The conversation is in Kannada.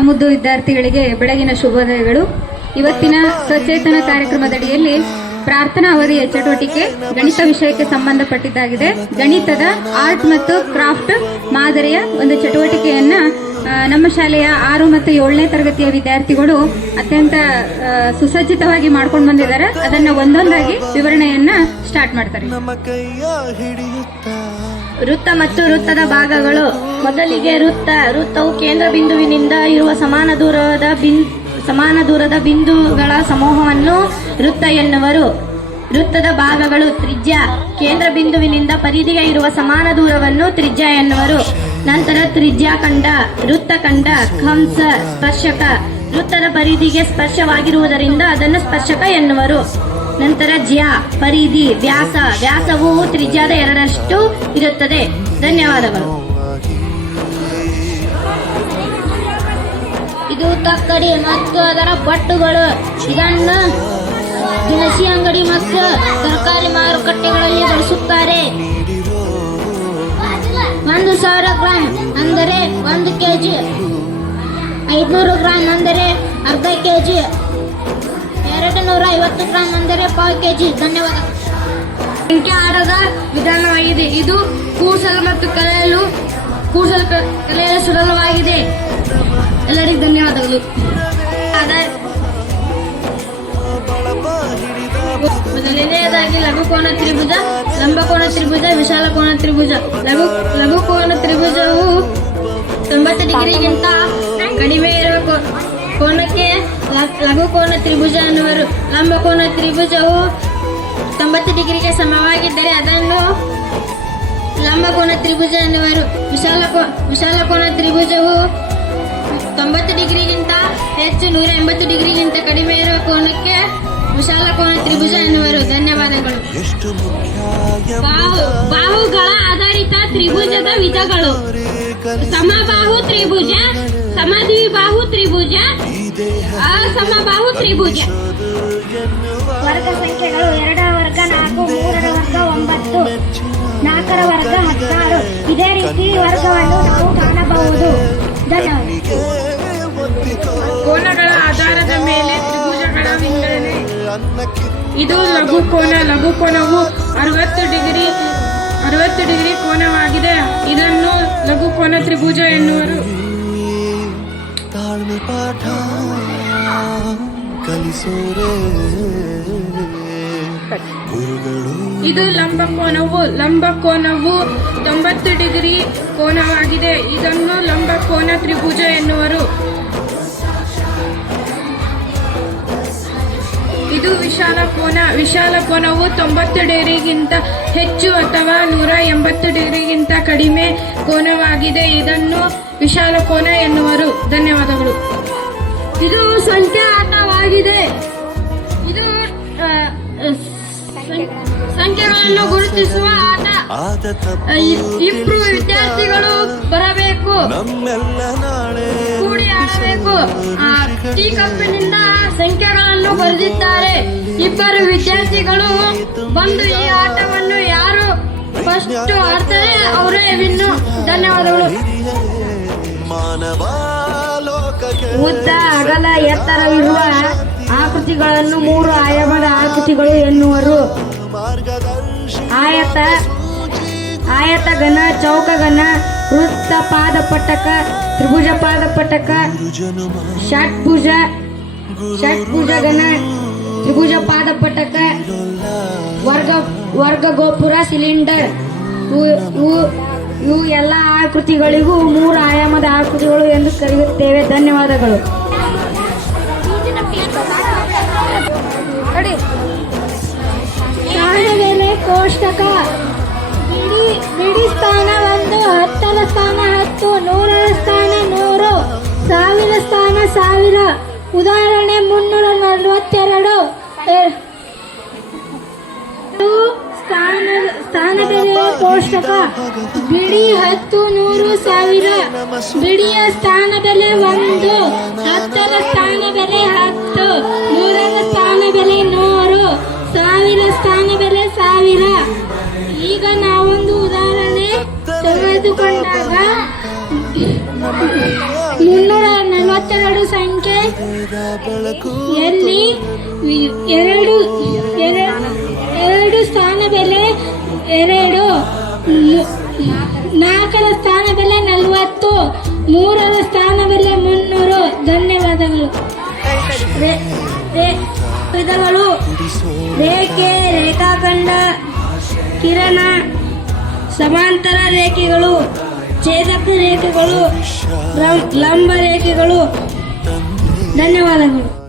ಮುದ್ದು ವಿದ್ಯಾರ್ಥಿಗಳಿಗೆ ಬೆಳಗಿನ ಶುಭೋದಯಗಳು. ಇವತ್ತಿನ ಸಚೇತನ ಕಾರ್ಯಕ್ರಮದಡಿಯಲ್ಲಿ ಪ್ರಾರ್ಥನಾ ಅವಧಿಯ ಚಟುವಟಿಕೆ ಗಣಿತ ವಿಷಯಕ್ಕೆ ಸಂಬಂಧಪಟ್ಟಿದ್ದಾಗಿದೆ. ಗಣಿತದ, ಆರ್ಟ್ ಮತ್ತು ಕ್ರಾಫ್ಟ್ ಮಾದರಿಯ ಒಂದು ಚಟುವಟಿಕೆಯನ್ನ ನಮ್ಮ ಶಾಲೆಯ ಆರು ಮತ್ತು ಏಳನೇ ತರಗತಿಯ ವಿದ್ಯಾರ್ಥಿಗಳು ಅತ್ಯಂತ ಸುಸಜ್ಜಿತವಾಗಿ ಮಾಡ್ಕೊಂಡು ಬಂದಿದ್ದಾರೆ. ಅದನ್ನ ಒಂದೊಂದಾಗಿ ವಿವರಣೆಯನ್ನ ಸ್ಟಾರ್ಟ್ ಮಾಡ್ತಾರೆ. ವೃತ್ತ ಮತ್ತು ವೃತ್ತದ ಭಾಗಗಳು. ಮೊದಲಿಗೆ ವೃತ್ತ ವೃತ್ತವು ಕೇಂದ್ರ ಬಿಂದುವಿನಿಂದ ಇರುವ ಸಮಾನ ದೂರದ ಬಿನ್ ಸಮಾನ ದೂರದ ಬಿಂದುಗಳ ಸಮೂಹವನ್ನು ವೃತ್ತ ಎನ್ನುವರು. ವೃತ್ತದ ಭಾಗಗಳು ತ್ರಿಜ್ಯ. ಕೇಂದ್ರ ಬಿಂದುವಿನಿಂದ ಪರಿಧಿಗೆ ಇರುವ ಸಮಾನ ದೂರವನ್ನು ತ್ರಿಜ್ಯ ಎನ್ನುವರು. ನಂತರ ತ್ರಿಜ್ಯಾಖಂಡ ವೃತ್ತಖಂಡ ಕಂಸ ಸ್ಪರ್ಶಕ, ವೃತ್ತದ ಪರಿಧಿಗೆ ಸ್ಪರ್ಶವಾಗಿರುವುದರಿಂದ ಅದನ್ನು ಸ್ಪರ್ಶಕ ಎನ್ನುವರು. ನಂತರ ಜ್ಯ, ಪರಿಧಿ, ವ್ಯಾಸ, ವ್ಯಾಸವು ತ್ರಿಜ್ಯದ ಎರಡರಷ್ಟು ಇರುತ್ತದೆ. ಧನ್ಯವಾದಗಳು. ಇದು ತಕ್ಕಡಿ ಮತ್ತು ಅದರ ಬಟ್ಟುಗಳು. ಇದನ್ನು ದಿನಸಿ ಅಂಗಡಿ ಮತ್ತು ತರಕಾರಿ ಮಾರುಕಟ್ಟೆಗಳಲ್ಲಿ ಬಳಸುತ್ತಾರೆ. ಒಂದು ಸಾವಿರ ಗ್ರಾಂ ಅಂದರೆ ಒಂದು ಕೆ ಜಿ ಐದುನೂರು ಗ್ರಾಂ ಅಂದರೆ ಅರ್ಧ ಕೆ ಜಿ ಎರಡು ನೂರ ಐವತ್ತು ಗ್ರಾಂ ಅಂದರೆ ಪಾವು ಕೆಜಿ. ಧನ್ಯವಾದ. ಸಂಖ್ಯೆ ಆಡದ ವಿಧಾನವಾಗಿದೆ. ಇದು ಕೂಸಲು ಮತ್ತು ಕಲೆಯಲು ಕೂಸಲು ಕ- ಕಲೆಯಲು ಸುಲಭವಾಗಿದೆ ಎಲ್ಲರಿಗೂ ಧನ್ಯವಾದಗಳು. ಮೊದಲನೆಯದಾಗಿ ಲಘುಕೋನ ತ್ರಿಭುಜ ಲಂಬಕೋನ ತ್ರಿಭುಜ, ವಿಶಾಲ ಕೋನ ತ್ರಿಭುಜ. ಲಘು ಲಘುಕೋನ ತ್ರಿಭುಜವು ತೊಂಬತ್ತು ಡಿಗ್ರಿಗಿಂತ ಕಡಿಮೆ ಇರುವ ಕೋನಕ್ಕೆ ಲಘು ಲಘುಕೋನ ತ್ರಿಭುಜ ಅನ್ನುವರು. ಲಂಬಕೋನ ತ್ರಿಭುಜವು ತೊಂಬತ್ತು ಡಿಗ್ರಿಗೆ ಸಮವಾಗಿದ್ದರೆ ಅದನ್ನು ಲಂಬಕೋನ ತ್ರಿಭುಜ ಅನ್ನುವರು. ವಿಶಾಲ ಕೋ- ವಿಶಾಲ ಕೋನ ತ್ರಿಭುಜವು ತೊಂಬತ್ತು ಡಿಗ್ರಿಗಿಂತ ಹೆಚ್ಚು, ನೂರ ಎಂಬತ್ತು ಡಿಗ್ರಿಗಿಂತ ಕಡಿಮೆ ಇರುವ ಕೋನಕ್ಕೆ ವಿಶಾಲ ಕೋನ ತ್ರಿಭುಜ ಎನ್ನುವರು. ಧನ್ಯವಾದಗಳು. ಎಷ್ಟು ಬಾಹುಗಳ ಆಧಾರಿತ ತ್ರಿಭುಜದ ವಿಧಗಳು. ಸಮಬಾಹು ತ್ರಿಭುಜ ಸಮದ್ವಿಬಾಹು ತ್ರಿಭುಜ ಅಸಮಬಾಹು ತ್ರಿಭುಜ. ವರ್ಗ ಸಂಖ್ಯೆಗಳು ಎರಡರ ವರ್ಗ ನಾಲ್ಕು ಮೂರರ ವರ್ಗ ಒಂಬತ್ತು. ನಾಲ್ಕರ ವರ್ಗ ಹತ್ತಾರು ಇದೇ ರೀತಿ ವರ್ಗವನ್ನು ನಾವು ಕಾಣಬಹುದು. ಧನ್ಯವಾದ. ಕೋನಗಳ ಆಧಾರದ ಮೇಲೆ ತ್ರಿಭುಜಗಳ ವಿಂಗಡಣೆ. ಇದು ಲಘು ಕೋನ ಲಘು ಕೋನವು ಅರವತ್ತು ಡಿಗ್ರಿ ಅರವತ್ತು ಡಿಗ್ರಿ ಕೋನವಾಗಿದೆ. ಇದನ್ನು ಲಘು ಕೋನ ತ್ರಿಭುಜ ಎನ್ನುವರು. ತಾಳ್ಮೆ ಪಾಠ ಕಲಿಸೋರೆ. ಇದು ಲಂಬ ಕೋನವು ಲಂಬ ಕೋನವು ತೊಂಬತ್ತು ಡಿಗ್ರಿ ಕೋನವಾಗಿದೆ. ಇದನ್ನು ಲಂಬ ಕೋನ ತ್ರಿಭುಜ ಎನ್ನುವರು. ಇದು ವಿಶಾಲ ಕೋನ ವಿಶಾಲ ಕೋನವು ತೊಂಬತ್ತು ಡಿಗ್ರಿಗಿಂತ ಹೆಚ್ಚು ಅಥವಾ ನೂರ ಎಂಬತ್ತು ಡಿಗ್ರಿಗಿಂತ ಕಡಿಮೆ ಕೋನವಾಗಿದೆ. ಇದನ್ನು ವಿಶಾಲ ಕೋನ ಎನ್ನುವರು. ಧನ್ಯವಾದಗಳು. ಇದು ಸಂಖ್ಯಾ ಆಟವಾಗಿದೆ ಇದು ಸಂಖ್ಯೆಗಳನ್ನು ಗುರುತಿಸುವ ಆಟ. ಇಬ್ಬರು ಇಬ್ರು ವಿದ್ಯಾರ್ಥಿಗಳು ಬರಬೇಕು. ಕೂಡಿ ಆಡಬೇಕು. ಕಪ್ಪಿನಿಂದ ಸಂಖ್ಯೆಗಳನ್ನು ಬರೆದಿದ್ದಾರೆ. ಇಬ್ಬರು ವಿದ್ಯಾರ್ಥಿಗಳು ಬಂದು ಈ ಆಟವನ್ನು ಯಾರು ಫಸ್ಟ್ ಆಡ್ತಾರೆ, ಅವರೇ ವಿನ್ನು. ಧನ್ಯವಾದಗಳು. ಉದ್ದ, ಅಗಲ, ಎತ್ತರ ಇರುವ ಆಕೃತಿಗಳನ್ನು, ಮೂರು ಆಯಾಮದ ಆಕೃತಿಗಳು ಎನ್ನುವರು. ಆಯತ ಆಯತ ಘನ, ಚೌಕ ಘನ ವೃತ್ತ ಪಾದ ಪಟಕ ತ್ರಿಭುಜ ಪಾದ ಪಟಕ ಷಟ್ಭುಜ ಷಟ್ಭುಜ ಗಣ ತ್ರಿಭುಜ ಪಾದ ಪಟಕ ವರ್ಗ ವರ್ಗ ಗೋಪುರ ಸಿಲಿಂಡರ್. ಇವು- ಎಲ್ಲ ಆಕೃತಿಗಳಿಗೂ ಮೂರು ಆಯಾಮದ ಆಕೃತಿಗಳು ಎಂದು ಕರೆಯುತ್ತೇವೆ. ಧನ್ಯವಾದಗಳು. ಕೋಷ್ಟಕ. ಬಿಡಿ ಸ್ಥಾನ ಒಂದು ಹತ್ತರ ಸ್ಥಾನ ಹತ್ತು, ನೂರರ ಸ್ಥಾನ ನೂರು, ಸಾವಿರ ಸ್ಥಾನ ಸಾವಿರ. ಉದಾಹರಣೆ ಮುನ್ನೂರ ನಲವತ್ತೆರಡು. ಪೋಷಕ ಸ್ಥಾನ ಬೆಲೆ ಬಿಡಿ ಹತ್ತು, ನೂರು, ಸಾವಿರ. ಬಿಡಿಯ ಸ್ಥಾನ ಬೆಲೆ ಒಂದು ಹತ್ತರ ಸ್ಥಾನ ಬೆಲೆ ಹತ್ತು, ನೂರರ ಸ್ಥಾನ ಬೆಲೆ ನೂರು, ಸಾವಿರ ಸ್ಥಾನ ಬೆಲೆ ಸಾವಿರ. ಈಗ ಉದಾಹರಣೆ ತೆಗೆದುಕೊಂಡಾಗ ಮುನ್ನೂರ ನಲವತ್ತೆರಡು ಸಂಖ್ಯೆ ಎಲ್ಲಿ? ಎರಡು, ಎರ- ಎರಡು ಸ್ಥಾನ ಬೆಲೆ ಎರಡು ನಾಲ್ಕರ ಸ್ಥಾನ ಬೆಲೆ ನಲವತ್ತು, ಮೂರರ ಸ್ಥಾನ ಬೆಲೆ ಮುನ್ನೂರು. ಧನ್ಯವಾದಗಳು. ವಿಧಗಳು ರೇಖೆ, ರೇಖಾಖಂಡ, ಕಿರಣ. ಸಮಾಂತರ ರೇಖೆಗಳು ಛೇದಕ ರೇಖೆಗಳು ಲಂಬ ರೇಖೆಗಳು. ಧನ್ಯವಾದಗಳು.